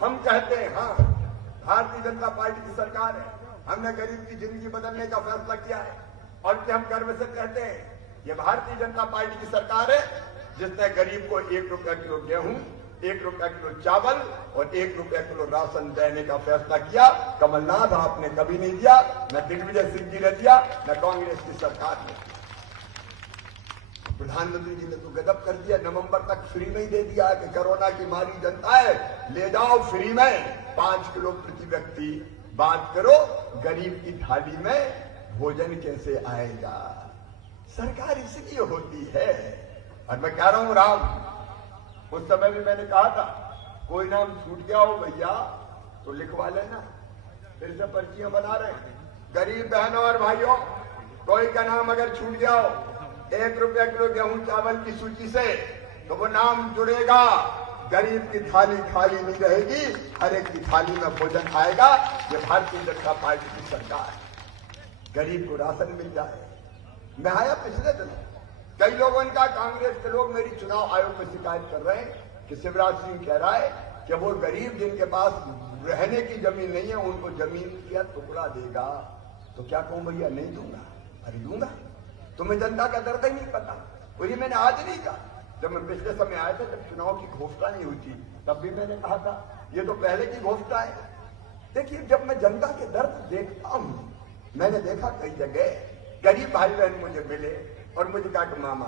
हम कहते हैं हाँ भारतीय जनता पार्टी की सरकार है, हमने गरीब की जिंदगी बदलने का फैसला किया है और कि हम गर्व से कहते हैं ये भारतीय जनता पार्टी की सरकार है जिसने गरीब को 1 रुपया किलो गेहूं, 1 रुपया किलो चावल और 1 रुपया किलो राशन देने का फैसला किया। कमलनाथ आपने कभी नहीं दिया, न दिग्विजय सिंह जी ने दिया, न कांग्रेस की सरकार ने। प्रधानमंत्री जी ने तो गजब कर दिया, नवंबर तक फ्री में ही दे दिया कि कोरोना की मारी जनता है, ले जाओ फ्री में 5 किलो प्रति व्यक्ति। बात करो गरीब की थाली में भोजन कैसे आएगा। सरकार इसलिए होती है। और मैं कह रहा हूं राम, उस समय भी मैंने कहा था कोई नाम छूट गया हो भैया तो लिखवा लेना, फिर से पर्चियां बना रहे हैं। गरीब बहनों और भाइयों, कोई का नाम अगर छूट गया हो 1 रुपया किलो गेहूं चावल की सूची से तो वो नाम जुड़ेगा। गरीब की थाली खाली नहीं रहेगी, हर एक की थाली में भोजन आएगा। ये भारतीय जनता पार्टी की सरकार है। गरीब को राशन मिल जाए। मैं आया पिछले दिन, कई लोगों का कांग्रेस के लोग मेरी चुनाव आयोग में शिकायत कर रहे हैं कि शिवराज सिंह कह रहा है कि वो गरीब जिनके पास रहने की जमीन नहीं है उनको जमीन का टुकड़ा देगा। तो क्या कहूं भैया, नहीं दूंगा? अरे दूंगा। तुम्हें जनता का दर्द ही नहीं पता। वही मैंने आज नहीं कहा, जब मैं पिछले समय आया था, जब चुनाव की घोषणा नहीं हुई थी, तब भी मैंने कहा था ये तो पहले की घोषणा है। देखिए, जब मैं जनता के दर्द देखता हूं, मैंने देखा कई जगह गरीब भाई बहन मुझे मिले और मुझे कहा कि मामा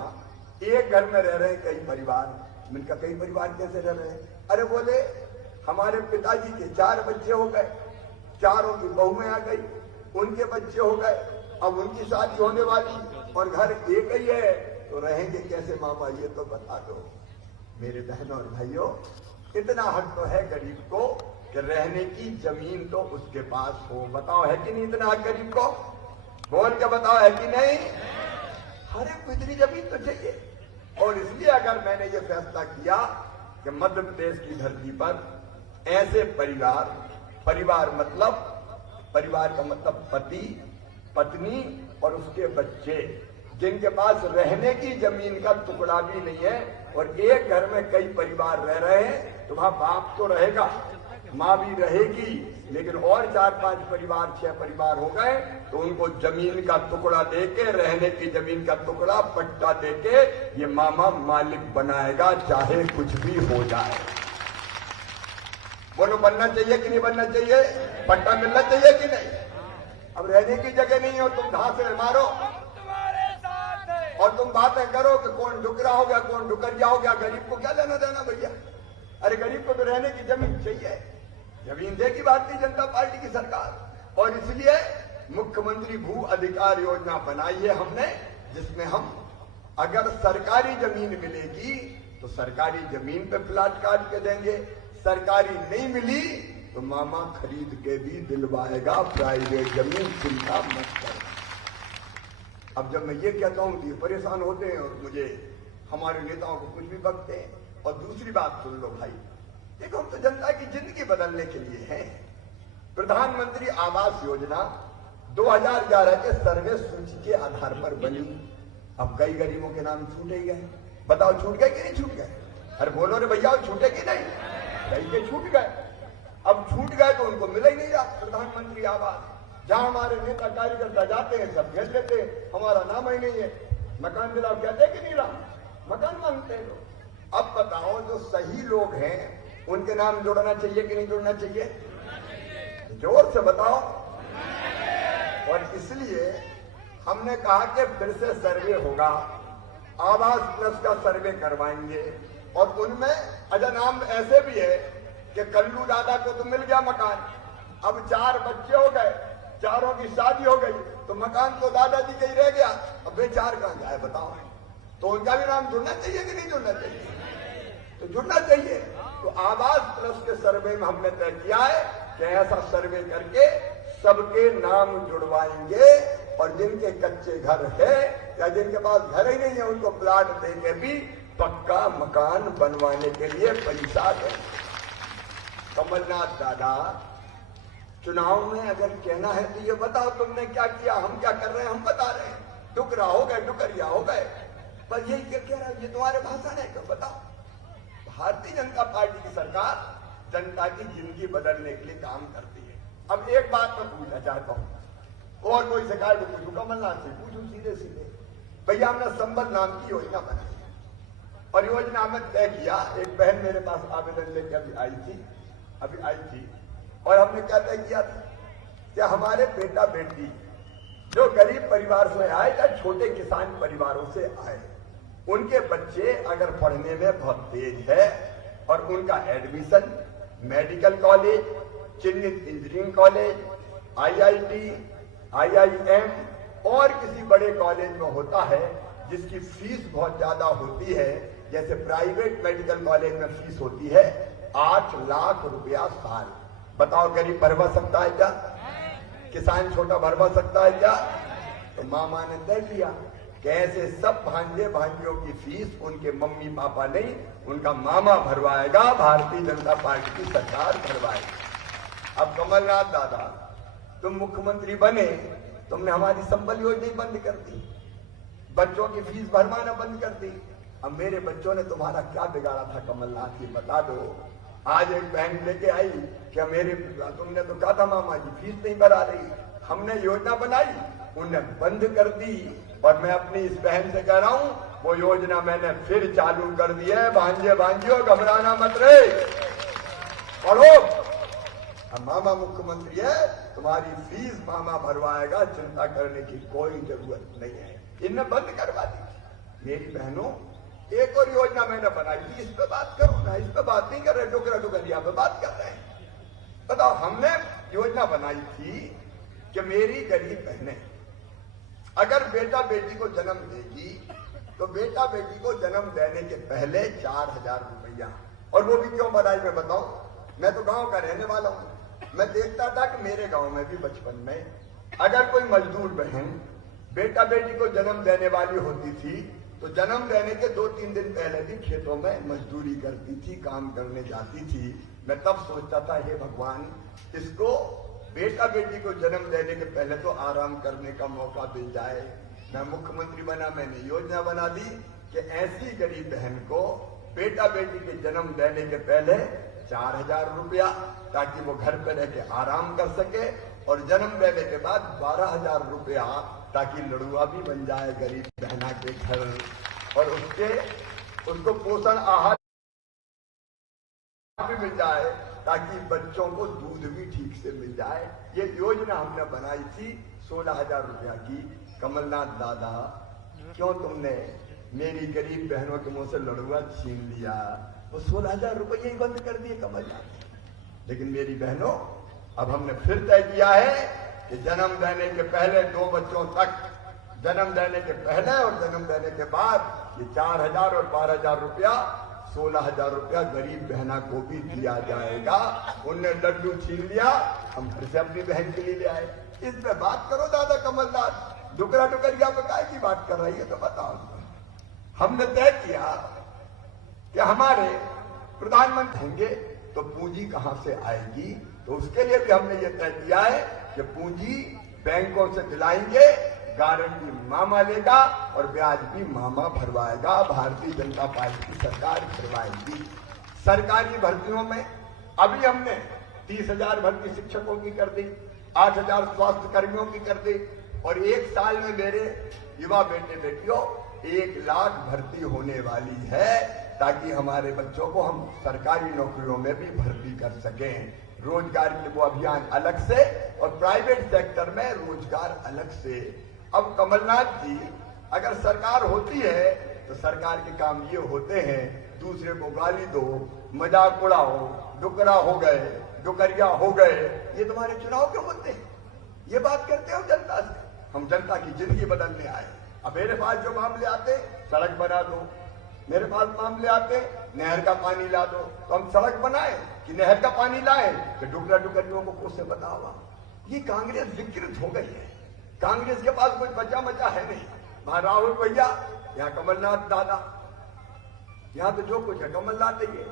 एक घर में रह रहे हैं कई परिवार। मैंने कहा कई परिवार कैसे रह रहे हैं? अरे बोले हमारे पिताजी के 4 बच्चे हो गए, चारों की बहुएं आ गई, उनके बच्चे हो गए, अब उनकी शादी होने वाली और घर एक ही है, तो रहेंगे कैसे मामा ये तो बता दो। मेरे बहनों और भाइयों, इतना हक तो है गरीब को कि रहने की जमीन तो उसके पास हो। बताओ है कि नहीं इतना हक गरीब को? बोल के बताओ है कि नहीं? हर एक को इतनी जमीन तो चाहिए। और इसलिए अगर मैंने ये फैसला किया कि मध्य प्रदेश की धरती पर ऐसे परिवार मतलब परिवार का मतलब पति पत्नी और उसके बच्चे जिनके पास रहने की जमीन का टुकड़ा भी नहीं है और एक घर में कई परिवार रह रहे हैं, तो वहां बाप तो रहेगा, माँ भी रहेगी, लेकिन और 4-5 परिवार 6 परिवार हो गए तो उनको जमीन का टुकड़ा देके, रहने की जमीन का टुकड़ा पट्टा देके ये मामा मालिक बनाएगा, चाहे कुछ भी हो जाए। बोलो बनना चाहिए कि नहीं बनना चाहिए? पट्टा मिलना चाहिए कि नहीं? अब रहने की जगह नहीं हो, तुम धांसे मारो और तुम बातें करो कि कौन डुकरा हो गया, कौन डुकरिया हो गया। गरीब को क्या लेना देना भैया? अरे गरीब को तो रहने की जमीन चाहिए। जमीन देगी भारतीय जनता पार्टी की सरकार। और इसलिए मुख्यमंत्री भू अधिकार योजना बनाई है हमने, जिसमें हम अगर सरकारी जमीन मिलेगी तो सरकारी जमीन पे प्लाट काट के देंगे, सरकारी नहीं मिली तो मामा खरीद के भी दिलवाएगा प्राइवेट जमीन। चिंता मत कर। अब जब मैं ये कहता हूं तो ये परेशान होते हैं और मुझे हमारे नेताओं को कुछ भी बकते हैं। और दूसरी बात सुन लो भाई, देखो हम तो जनता की जिंदगी बदलने के लिए हैं। प्रधानमंत्री आवास योजना 2011 के सर्वे सूची के आधार पर बनी। अब कई गरीबों के नाम छूटे गए। बताओ छूट गए कि नहीं छूट गए? अरे बोलो रे भैया, छूटे कि नहीं? कई के छूट गए। अब छूट गए तो उनको मिला ही नहीं रहा प्रधानमंत्री आवास। जहां हमारे नेता कार्यकर्ता जाते हैं सब घेर लेते हैं, हमारा नाम ही नहीं है। मकान दिलाओ कहते कि नहीं रहा, मकान मांगते हैं लोग। अब बताओ जो सही लोग हैं उनके नाम जोड़ना चाहिए कि नहीं जोड़ना चाहिए? जोर से बताओ। और इसलिए हमने कहा कि फिर से सर्वे होगा, आवास प्लस का सर्वे करवाएंगे। और उनमें अच्छा नाम ऐसे भी है कि कल्लू दादा को तो मिल गया मकान, अब 4 बच्चे हो गए, चारों की शादी हो गई, तो मकान तो दादाजी का ही रह गया, अब वे 4 कहां जाए बताओ? तो उनका भी नाम जुड़ना चाहिए कि नहीं जुड़ना चाहिए? तो जुड़ना चाहिए। तो आवास प्लस के सर्वे में हमने तय किया है कि ऐसा सर्वे करके सबके नाम जुड़वाएंगे और जिनके कच्चे घर है या जिनके पास घर ही नहीं है उनको प्लाट देके भी पक्का मकान बनवाने के लिए पैसा दें। कमलनाथ दादा, चुनाव में अगर कहना है तो ये बताओ तुमने क्या किया, हम क्या कर रहे हैं, हम बता रहे हैं। डुकरा हो गए, डुकरिया हो गए, पर ये क्या कह रहा है, ये तुम्हारे भाषण है क्या? बताओ। भारतीय जनता पार्टी की सरकार जनता की जिंदगी बदलने के लिए काम करती है। अब एक बात मैं पूछना चाहता हूं, और कोई शिकायत पूछू, कमलनाथ से पूछू सीधे सीधे। भैया हमने संबल नाम की योजना बनाई और योजना में तय किया। एक बहन मेरे पास आवेदन लेके अभी आई थी और हमने क्या तय किया था कि हमारे बेटा बेटी जो गरीब परिवार से आए या छोटे किसान परिवारों से आए, उनके बच्चे अगर पढ़ने में बहुत तेज है और उनका एडमिशन मेडिकल कॉलेज, चिन्हित इंजीनियरिंग कॉलेज, IIT, IIM और किसी बड़े कॉलेज में होता है जिसकी फीस बहुत ज्यादा होती है, जैसे प्राइवेट मेडिकल कॉलेज में फीस होती है 8 लाख रुपया साल। बताओ गरीब भरवा सकता है क्या? किसान छोटा भरवा सकता है क्या? तो मामा ने तय किया कि ऐसे सब भांजे भांजियों की फीस उनके मम्मी पापा नहीं, उनका मामा भरवाएगा, भारतीय जनता पार्टी की सरकार भरवाएगी। अब कमलनाथ दादा तुम मुख्यमंत्री बने, तुमने हमारी संबल योजना बंद कर दी, बच्चों की फीस भरवाना बंद कर दी। अब मेरे बच्चों ने तुम्हारा क्या बिगाड़ा था कमलनाथ, ये बता दो। आज एक बहन लेके आई कि मेरे तुमने तो कहा था मामा जी फीस नहीं भरा रही, हमने योजना बनाई, उन्हें बंद कर दी। और मैं अपनी इस बहन से कह रहा हूं वो योजना मैंने फिर चालू कर दी है। भांजे भांजियों घबराना मत रे, पढ़ो। अब मामा मुख्यमंत्री है, तुम्हारी फीस मामा भरवाएगा, चिंता करने की कोई जरूरत नहीं है। इन्हें बंद करवा दी। मेरी बहनों एक और योजना मैंने बनाई थी, इस पे बात करो ना, इस पे बात नहीं कर रहे, डुकरिया पे बात कर रहे हैं। बताओ हमने योजना बनाई थी कि मेरी गरीब बहनें अगर बेटा बेटी को जन्म देगी तो बेटा बेटी को जन्म देने के पहले 4000 रुपया। और वो भी क्यों बनाई मैं बताऊं, मैं तो गांव का रहने वाला हूं। मैं देखता था कि मेरे गांव में भी बचपन में अगर कोई मजदूर बहन बेटा बेटी को जन्म देने वाली होती थी तो जन्म देने के 2-3 दिन पहले भी खेतों में मजदूरी करती थी, काम करने जाती थी। मैं तब सोचता था हे भगवान, इसको बेटा बेटी को जन्म देने के पहले तो आराम करने का मौका मिल जाए। मैं मुख्यमंत्री बना, मैंने योजना बना दी कि ऐसी गरीब बहन को बेटा बेटी के जन्म देने के पहले 4000 रुपया, ताकि वो घर पे रह के आराम कर सके, और जन्म देने के बाद 12000 रुपया, ताकि लड़ुआ भी बन जाए गरीब बहना के घर, और उसको पोषण आहार भी मिल जाए, ताकि बच्चों को दूध भी ठीक से मिल जाए। ये योजना हमने बनाई थी 16000 रुपया की। कमलनाथ दादा क्यों तुमने मेरी गरीब बहनों के मुंह से लड़ुआ छीन लिया? वो 16000 रुपये ही बंद कर दिए कमलनाथ। लेकिन मेरी बहनों अब हमने फिर तय किया है कि जन्म देने के पहले 2 बच्चों तक, जन्म देने के पहले और जन्म देने के बाद ये 4000 और 12000 रुपया, 16000 रुपया गरीब बहना को भी दिया जाएगा। उनने लड्डू छीन लिया, हम फिर से अपनी बहन के लिए ले आए। इस पे बात करो दादा कमलनाथ, डुकरिया पे काय की बात कर रही है तो बताओ। हमने तय किया कि हमारे प्रधानमंत्री होंगे तो पूंजी कहां से आएगी, तो उसके लिए भी हमने ये तय किया है कि पूंजी बैंकों से दिलाएंगे, गारंटी मामा लेगा और ब्याज भी मामा भरवाएगा, भारतीय जनता पार्टी की सरकार भरवाएगी। सरकारी भर्तियों में अभी हमने 30,000 भर्ती शिक्षकों की कर दी, 8000 स्वास्थ्य कर्मियों की कर दी, और 1 साल में मेरे युवा बेटे बेटियों 1 लाख भर्ती होने वाली है, ताकि हमारे बच्चों को हम सरकारी नौकरियों में भी भर्ती कर सकें। रोजगार के वो अभियान अलग से और प्राइवेट सेक्टर में रोजगार अलग से। अब कमलनाथ जी अगर सरकार होती है तो सरकार के काम ये होते हैं, दूसरे को गाली दो, मजाक उड़ाओ, डुकरा हो गए, डुकरिया हो गए, ये तुम्हारे चुनाव के होते हैं। ये बात करते हो जनता से, हम जनता की जिंदगी बदलने आए। अब मेरे पास जो मामले आते सड़क बना दो, मेरे पास मामले आते नहर का पानी ला दो, तो हम सड़क बनाए कि नहर का पानी लाए कि डुकरियों को कैसे बतावा। ये कांग्रेस विकृत हो गई है, कांग्रेस के पास कोई बचा मचा है नहीं। वहां राहुल भैया, यहाँ कमलनाथ दादा, यहाँ तो जो कुछ है कमलनाथ ही है।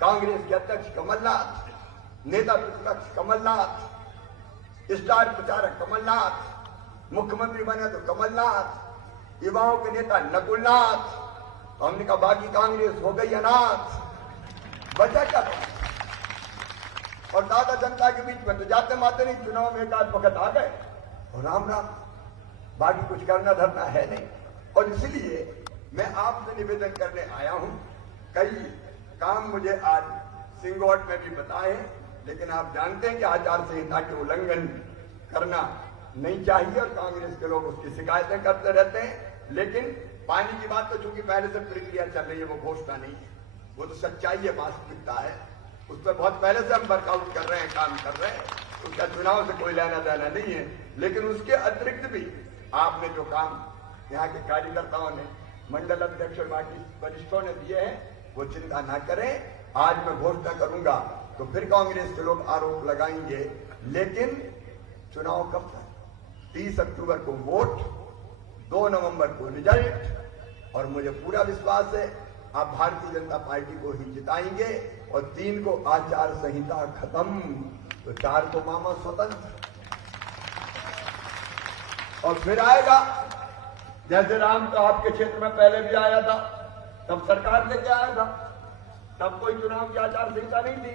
कांग्रेस के अध्यक्ष कमलनाथ, नेता प्रतिपक्ष कमलनाथ, स्टार प्रचारक कमलनाथ, मुख्यमंत्री बने तो कमलनाथ, युवाओं के नेता नकुलनाथ। हमने कहा बाकी कांग्रेस हो गई अनाथ, बचा क्या? और ज्यादा जनता के बीच में तो जाते माते नहीं, चुनाव में एक आध वक्त आ गए और राम राम, बाकी कुछ करना धरना है नहीं। और इसलिए मैं आपसे निवेदन करने आया हूं, कई काम मुझे आज सिंगोट में भी बताए, लेकिन आप जानते हैं कि आचार संहिता के उल्लंघन करना नहीं चाहिए और कांग्रेस के लोग उसकी शिकायतें करते रहते हैं। लेकिन पानी की बात तो चूंकि पहले से प्रक्रिया चल रही है, वो घोषणा नहीं है, वो तो सच्चाई है, वास्तविकता है, उस पर बहुत पहले से हम वर्कआउट कर रहे हैं, काम कर रहे हैं, उसका चुनाव से कोई लेना देना नहीं है। लेकिन उसके अतिरिक्त भी आपने जो काम यहाँ के कार्यकर्ताओं ने, मंडल अध्यक्ष और बाकी वरिष्ठों ने दिए हैं, वो चिंता ना करें। आज मैं घोषणा करूंगा तो फिर कांग्रेस के लोग आरोप लगाएंगे, लेकिन चुनाव कब तक? 30 अक्टूबर को वोट, 2 नवंबर को रिजल्ट, और मुझे पूरा विश्वास है आप भारतीय जनता पार्टी को ही जिताएंगे। और 3 को आचार संहिता खत्म, तो 4 को मामा स्वतंत्र, और फिर आएगा जैसे राम तो आपके क्षेत्र में पहले भी आया था, तब सरकार लेके आया था, तब कोई चुनाव की आचार संहिता नहीं थी।